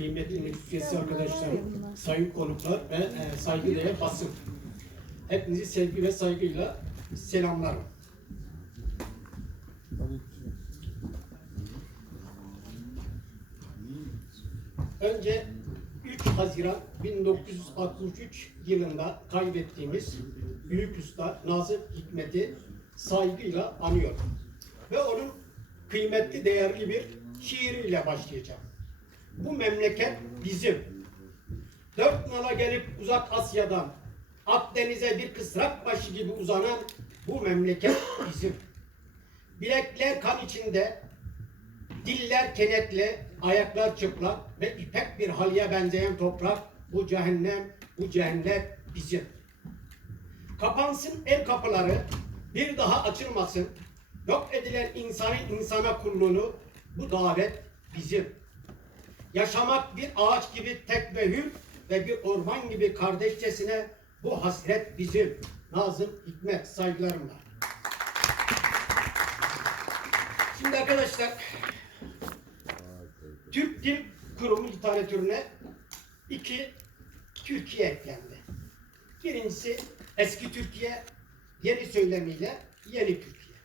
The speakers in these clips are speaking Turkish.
kıymetli meclis arkadaşlarım, sayın konuklar ve e, saygıdeğer basın. Hepinizi sevgi ve saygıyla selamlarım. Önce 3 Haziran 1963 yılında kaybettiğimiz Büyük Usta Nazım Hikmet'i saygıyla anıyorum. Ve onun kıymetli, değerli bir şiiriyle başlayacağım. Bu memleket bizim. Dört nala gelip uzak Asya'dan Akdeniz'e bir kısrak başı gibi uzanan bu memleket bizim. Bilekler kan içinde, diller kenetli, ayaklar çıplak ve ipek bir halıya benzeyen toprak bu cehennem, bu cennet bizim. Kapansın el kapıları, bir daha açılmasın. Yok edilen insanın insana kulluğunu, bu davet bizim. Yaşamak bir ağaç gibi tek ve hür ve bir orman gibi kardeşçesine bu hasret bizim. Nazım Hikmet saygılarımla. Şimdi arkadaşlar Türk Dil Kurumu literatürüne iki Türkiye eklendi. Birincisi eski Türkiye, yeni söylemiyle yeni Türkiye.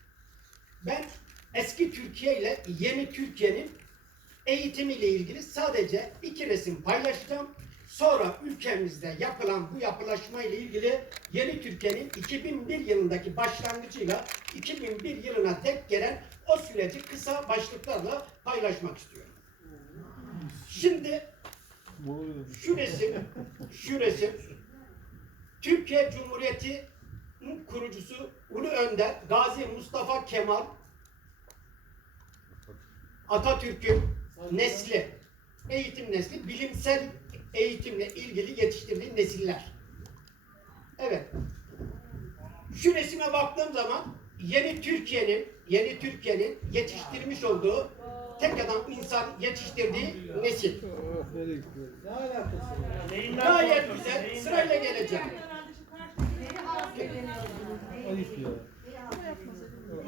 Ben eski Türkiye ile yeni Türkiye'nin eğitimiyle ilgili sadece iki resim paylaşacağım. Sonra ülkemizde yapılan bu yapılaşma ile ilgili yeni Türkiye'nin 2001 yılındaki başlangıcıyla 2001 yılına tek gelen o süreci kısa başlıklarla paylaşmak istiyorum. Şimdi şu resim, şu resim Türkiye Cumhuriyeti'nin kurucusu Ulu Önder Gazi Mustafa Kemal Atatürk'ün nesli, eğitim nesli, bilimsel eğitimle ilgili yetiştirdiği nesiller. Evet. Şu resime baktığım zaman yeni Türkiye'nin, yeni Türkiye'nin yetiştirmiş olduğu tek adam insan yetiştirdiği nesil. Gayet güzel. Sırayla geleceğim. Ayıp ya.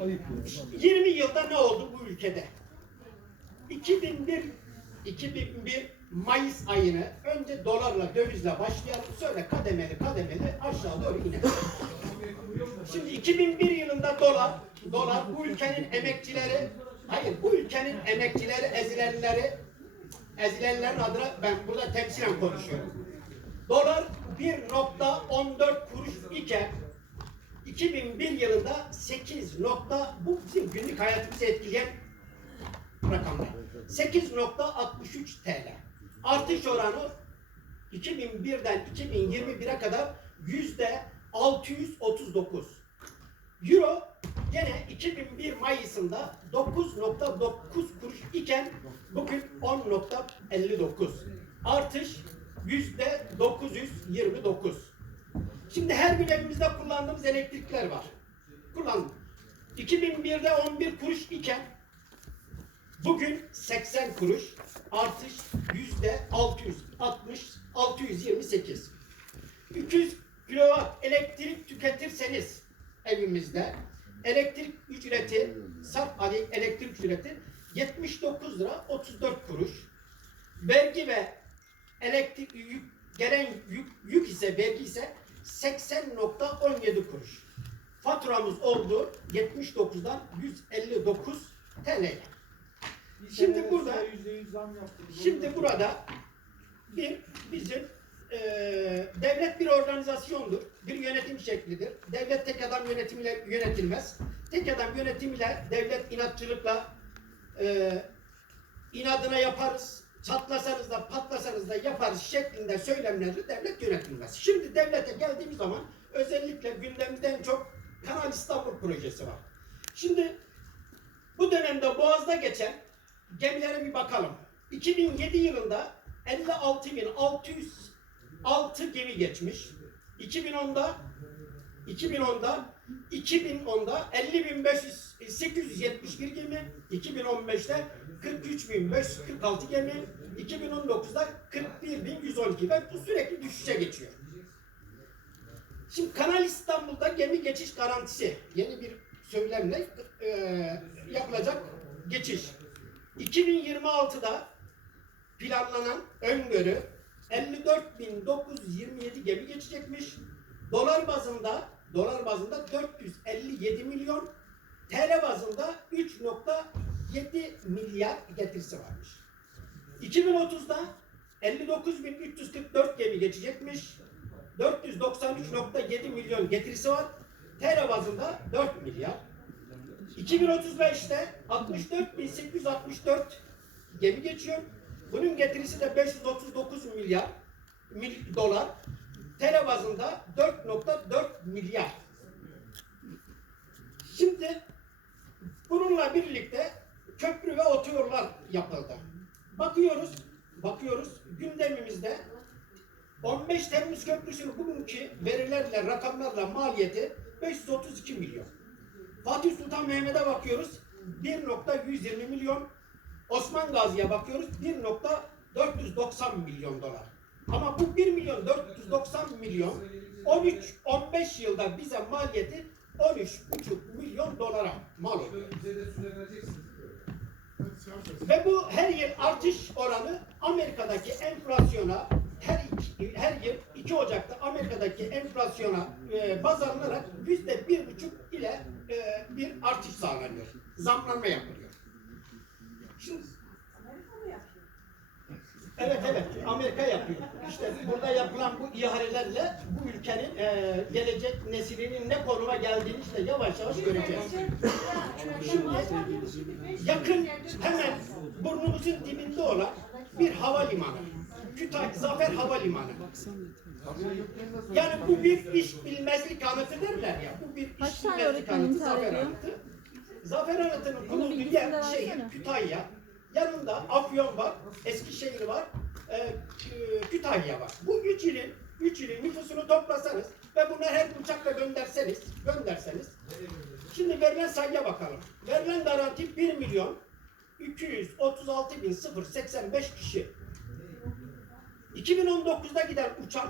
Ayıp ya. 20 yılda ne oldu bu ülkede? 2001 2001 Mayıs ayını önce dolarla dövizle başlayalım sonra kademeli kademeli aşağı doğru inelim. Şimdi 2001 yılında dolar dolar bu ülkenin emekçileri hayır bu ülkenin emekçileri ezilenleri ezilenlerin adına ben burada temsilen konuşuyorum. Dolar 1.14 kuruş iken 2001 yılında 8 nokta bu bizim günlük hayatımızı etkileyen rakamlar. 8.63 TL. Artış oranı 2001'den 2021'e kadar yüzde 639. Euro gene 2001 Mayıs'ında 9.9 kuruş iken bugün 10.59. Artış yüzde 929. Şimdi her bir evimizde kullandığımız elektrikler var. Kullandık. 2001'de 11 kuruş iken bugün 80 kuruş artış yüzde 660 628. 200 kilowatt elektrik tüketirseniz evimizde elektrik ücreti saf hani elektrik ücreti 79 lira 34 kuruş. Vergi ve elektrik yük, gelen yük, yük ise vergi ise 80.17 kuruş. Faturamız oldu 79'dan 159 TL. Şimdi burada zam yaptı. Şimdi burada bir bizim eee, devlet bir organizasyondur, bir yönetim şeklidir. Devlet tek adam yönetimiyle yönetilmez. Tek adam yönetimiyle devlet inatçılıkla eee inadına yaparız, çatlasanız da patlasanız da yaparız şeklinde söylemlerle devlet yönetilmez. Şimdi devlete geldiğimiz zaman özellikle gündemimizde en çok Kanal İstanbul projesi var. Şimdi bu dönemde Boğaz'da geçen gemilere bir bakalım. 2007 yılında 56.606 gemi geçmiş. 2010'da 2010'da 2010'da 50.871 gemi, 2015'te 43.546 gemi, 2019'da 41.112 ve bu sürekli düşüşe geçiyor. Şimdi Kanal İstanbul'da gemi geçiş garantisi yeni bir söylemle e, yapılacak geçiş. 2026'da planlanan öngörü 54.927 gemi geçecekmiş. Dolar bazında dolar bazında 457 milyon, TL bazında 3.7 milyar getirisi varmış. 2030'da 59.344 gemi geçecekmiş. 493.7 milyon getirisi var. TL bazında 4 milyar. 2035'te 64.864 gemi geçiyor. Bunun getirisi de 539 milyar mil, dolar. TL bazında 4.4 milyar. Şimdi bununla birlikte köprü ve otoyollar yapıldı. Bakıyoruz, bakıyoruz gündemimizde 15 Temmuz Köprüsü'nün bugünkü verilerle, rakamlarla maliyeti 532 milyon. Fatih Sultan Mehmet'e bakıyoruz 1.120 milyon. Osman Gazi'ye bakıyoruz 1.490 milyon dolar. Ama bu 1 milyon 490 milyon 13-15 yılda bize maliyeti 13,5 milyon dolara mal oluyor. Ve bu her yıl artış oranı Amerika'daki enflasyona her iki, her yıl 2 Ocak'ta Amerika'daki enflasyona e, baz alınarak yüzde bir buçuk ile e, bir artış sağlanıyor. Zamlanma yapılıyor. Evet evet Amerika yapıyor. İşte burada yapılan bu ihalelerle bu ülkenin e, gelecek neslinin ne konuma geldiğini işte yavaş yavaş göreceğiz. Şimdi yakın hemen burnumuzun dibinde olan bir havalimanı. Kütahya Zafer Havalimanı. Yani bu bir iş bilmezlik anıtı derler ya. Bu bir Kaç iş tane bilmezlik öğretmen anıtı, Zafer ediyor? anıtı. Zafer anıtının Bunun kurulduğu bilgisini yer de şehir versene. Kütahya. Yanında Afyon var, Eskişehir var, e, e, Kütahya var. Bu üç ilin, üç ilin nüfusunu toplasanız ve bunları her uçakla gönderseniz, gönderseniz Şimdi verilen sayıya bakalım. Verilen garanti 1 milyon 236 bin 085 kişi. 2019'da giden uçan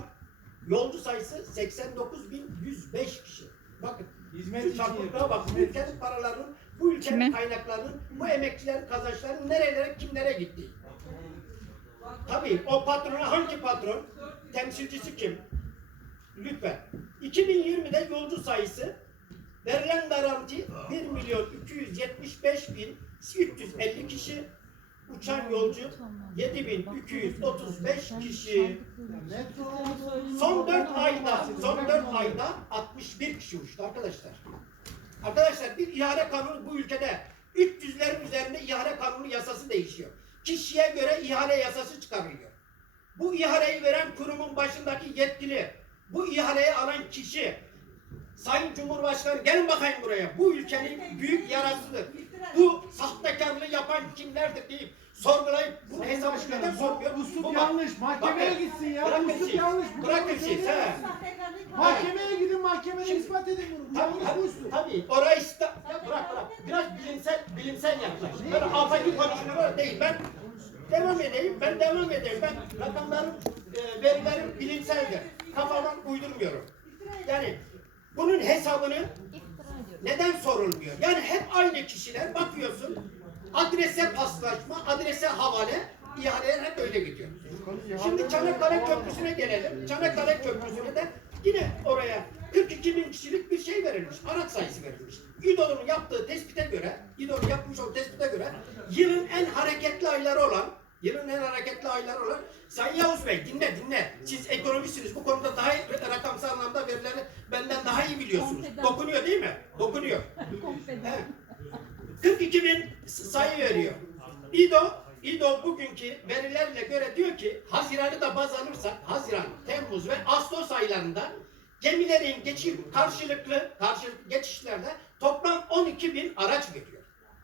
yolcu sayısı 89 bin 105 kişi. Bakın Hizmet şu için çarpıklığa yapıyor. bak. Bu ülkenin paralarının, bu ülkenin Kime? kaynaklarının, bu emekçilerin kazançlarının nerelere, kimlere gitti? Tabii o patrona hangi patron? Temsilcisi kim? Lütfen. 2020'de yolcu sayısı verilen garanti 1 milyon 275 bin 350 kişi uçan yolcu 7235 kişi son 4 ayda son 4 ayda 61 kişi uçtu arkadaşlar. Arkadaşlar bir ihale kanunu bu ülkede 300'lerin üzerinde ihale kanunu yasası değişiyor. Kişiye göre ihale yasası çıkarılıyor. Bu ihaleyi veren kurumun başındaki yetkili, bu ihaleyi alan kişi, Sayın Cumhurbaşkanı gelin bakayım buraya. Bu ülkenin büyük yarasıdır. Bu sahtekarlığı yapan kimlerdir deyip sorgulayıp bunun hesabını neden sormuyor? Usul Bu- yanlış. Mahkemeye Bakın, gitsin ya. bırakın Usul siz, yanlış. Bu Bırakın doğru siz. söylüyor. He. Mahkemeye gidin mahkemede Şimdi- ispat edin bunu. Tabii, Yanlış bu tabii, usul. tabii. Orayı ista- ya bırak bırak. Biraz bilimsel bilimsel yaklaş. Böyle afaki konuşmalar değil. Ben devam edeyim. Ben devam edeyim. Ben rakamların, e, verilerim bilimseldir. Kafamdan uydurmuyorum. Yani bunun hesabını neden sorulmuyor? Yani hep aynı kişiler bakıyorsun. Adrese paslaşma, adrese havale, ihaleler hep öyle gidiyor. Şimdi Çanakkale Köprüsü'ne gelelim. Çanakkale Köprüsü'ne de yine oraya 42 bin kişilik bir şey verilmiş. Araç sayısı verilmiş. İDO'nun yaptığı tespite göre, İDO'nun yapmış olduğu tespite göre yılın en hareketli ayları olan Yılın en hareketli ayları olan Sayın Yavuz Bey dinle dinle. Siz ekonomistsiniz. Bu konuda daha iyi, rakamsal anlamda verileri benden daha iyi biliyorsunuz. Dokunuyor değil mi? Dokunuyor. He. 42 bin sayı veriyor. İDO, İDO bugünkü verilerle göre diyor ki Haziran'ı da baz alırsak Haziran, Temmuz ve Ağustos aylarında gemilerin geçim karşılıklı karşılıklı geçişlerde toplam 12 bin araç geliyor.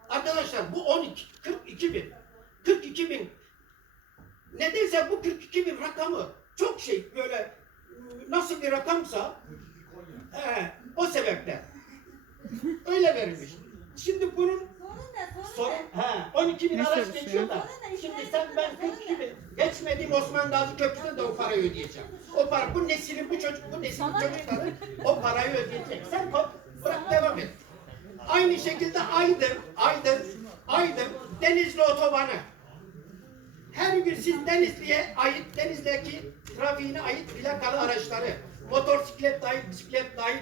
Arkadaşlar bu 12, 42 bin. 42 bin. Nedense bu 42 bin rakamı çok şey böyle nasıl bir rakamsa he, o sebeple öyle verilmiş. Şimdi bunun Son, he, 12 bin araç geçiyor da. Şimdi sen ben 42 bin geçmediğim Osman Gazi Köprüsü'ne de o parayı ödeyeceğim. O para, bu neslin, bu çocuk, bu neslin çocukları o parayı ödeyecek. Sen kop, bırak devam et. Aynı şekilde Aydın, Aydın, Aydın, Denizli Otobanı. Her gün siz Denizli'ye ait, Denizli'deki trafiğine ait plakalı araçları, motosiklet dahil, bisiklet dahil,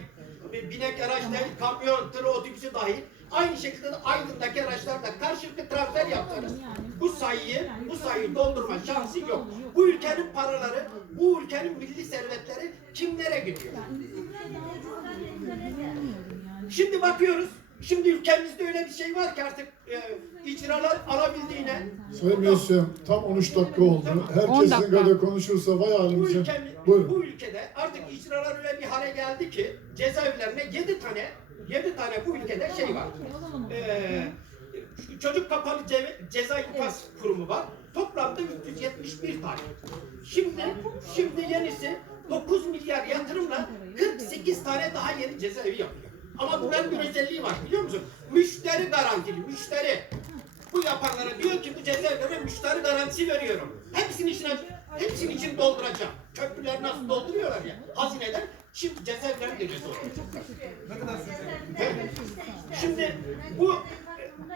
binek araç dahil, kamyon, tır, otobüsü dahil, aynı şekilde de Aydın'daki araçlarda karşılıklı transfer yapsanız bu sayıyı, bu sayıyı doldurma şansı yok. Bu ülkenin paraları, bu ülkenin milli servetleri kimlere gidiyor? Şimdi bakıyoruz, şimdi ülkemizde öyle bir şey var ki artık e, icralar alabildiğine, Sayın Meclis'im tam 13 dakika oldu. Herkes dakika. kadar konuşursa vay bu, halimize. Buyurun. bu ülkede artık icralar öyle bir hale geldi ki cezaevlerine 7 tane 7 tane bu ülkede şey var. Ee, çocuk kapalı ce- ceza infaz kurumu var. Toplamda 371 tane. Şimdi şimdi yenisi 9 milyar yatırımla 48 tane daha yeni cezaevi yapıyor. Ama bunların bir özelliği var biliyor musun? Müşteri garantili, müşteri. Bu yapanlara diyor ki bu cezaevlerine müşteri garantisi veriyorum. Hepsini içine, hepsini için dolduracağım. Köprüleri nasıl dolduruyorlar ya hazineden. Şimdi cezaevlerine de ceza Evet. Şimdi bu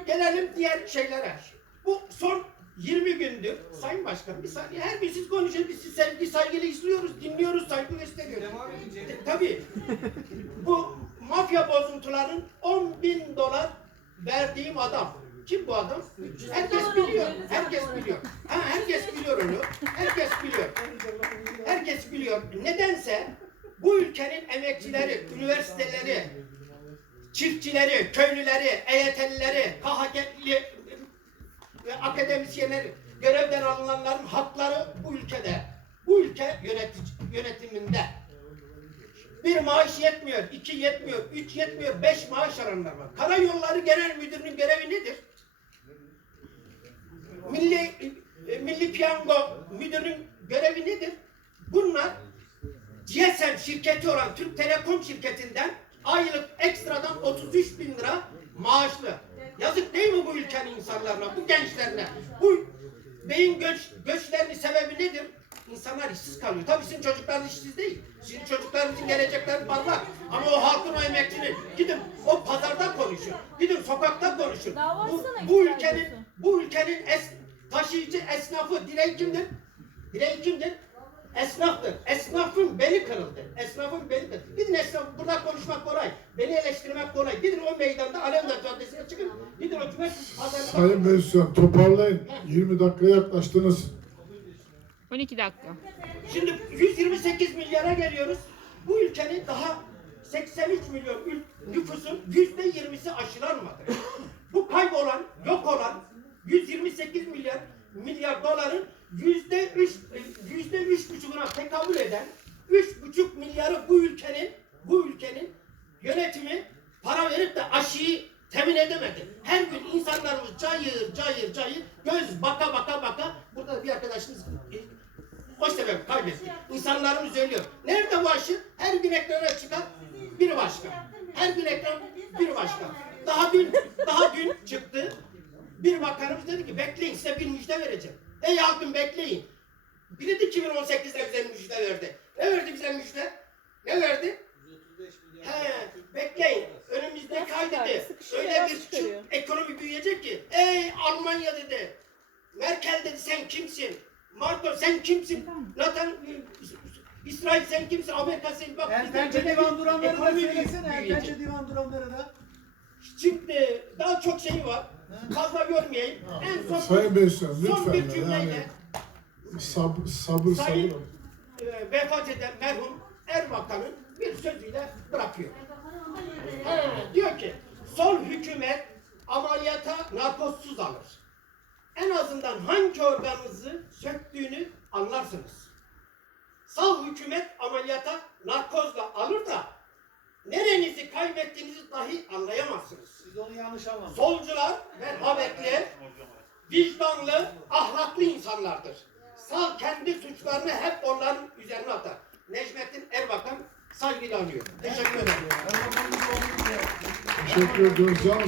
gelelim diğer şeylere. Bu son 20 gündür Sayın Başkan bir saniye her gün siz konuşun biz sizi sevgi saygıyla izliyoruz, dinliyoruz, saygı gösteriyoruz. E, tabii bu mafya bozuntuların 10 bin dolar verdiğim adam. Kim bu adam? Herkes biliyor. Herkes biliyor. Ha, herkes biliyor onu. Herkes biliyor. Herkes biliyor. Nedense bu ülkenin emekçileri, üniversiteleri, çiftçileri, köylüleri, EYT'lileri, KHK'li ve akademisyenleri, görevden alınanların hakları bu ülkede, bu ülke yönetici, yönetiminde. Bir maaş yetmiyor, iki yetmiyor, üç yetmiyor, beş maaş alanlar var. Karayolları Genel Müdürü'nün görevi nedir? Milli e, Milli Piyango Müdürü'nün görevi nedir? Bunlar GSM şirketi olan Türk Telekom şirketinden aylık ekstradan 33 bin lira maaşlı. Yazık değil mi bu ülkenin insanlarına, bu gençlerine? Bu beyin göç, göçlerinin sebebi nedir? İnsanlar işsiz kalıyor. Tabii sizin çocuklarınız işsiz değil. Sizin çocuklarınızın gelecekleri parlak. Ama o halkın o emekçinin gidin o pazarda konuşun. Gidin sokakta konuşun. Bu, bu ülkenin bu ülkenin es, taşıyıcı esnafı direği kimdir? Direği kimdir? Esnaftır. Esnafın beli kırıldı. Esnafın beli kırıldı. Gidin esnaf, burada konuşmak kolay. Beni eleştirmek kolay. Gidin o meydanda Alemdar Caddesi'ne çıkın. Gidin o cumartesi pazarına Sayın Meclis'im toparlayın. 20 dakikaya yaklaştınız. 12 dakika. Şimdi 128 milyara geliyoruz. Bu ülkenin daha 83 milyon nüfusun yüzde yirmisi aşılanmadı. Bu kaybolan, yok olan 128 milyar milyar doların yüzde üç, yüzde üç buçuğuna tekabül eden üç buçuk milyarı bu ülkenin, bu ülkenin yönetimi para verip de aşıyı temin edemedi. Her gün insanlarımız cayır cayır cayır göz baka baka baka burada bir arkadaşımız o sebep kaybetti. İnsanlarımız ölüyor. Nerede bu aşı? Her gün ekrana çıkan biri başka. Her gün ekran biri başka. Daha dün, daha dün çıktı. Bir bakanımız dedi ki bekleyin size bir müjde vereceğim. Ey halkım bekleyin. Biri de 2018'de bize müjde verdi. Ne verdi bize müjde? Ne verdi? He, bekleyin. Önümüzdeki ay dedi. Öyle bir ekonomi büyüyecek ki. Ey Almanya dedi. Merkel dedi sen kimsin? Marco sen kimsin? Nathan İsrail sen kimsin? Amerika sen bak. bir divan duranları da söylesene. Ertençe divan duranları da. Şimdi daha çok şey var. Fazla görmeyeyim. En son Sayın son bir lütfen ya, cümleyle yani sabır sabır Sayın sabır. e, vefat eden merhum Erbakan'ın bir sözüyle bırakıyor. He, diyor ki sol hükümet ameliyata narkozsuz alır. En azından hangi organınızı söktüğünü anlarsınız. Sağ hükümet ameliyata narkozla alır da nerenizi kaybettiğinizi dahi anlayamazsınız. Siz onu yanlış anlamayın. Solcular merhametli, vicdanlı, ahlaklı insanlardır. Sağ kendi suçlarını hep onların üzerine atar. Necmettin Erbakan saygıyla anıyor. Teşekkür ederim. Teşekkür ediyoruz.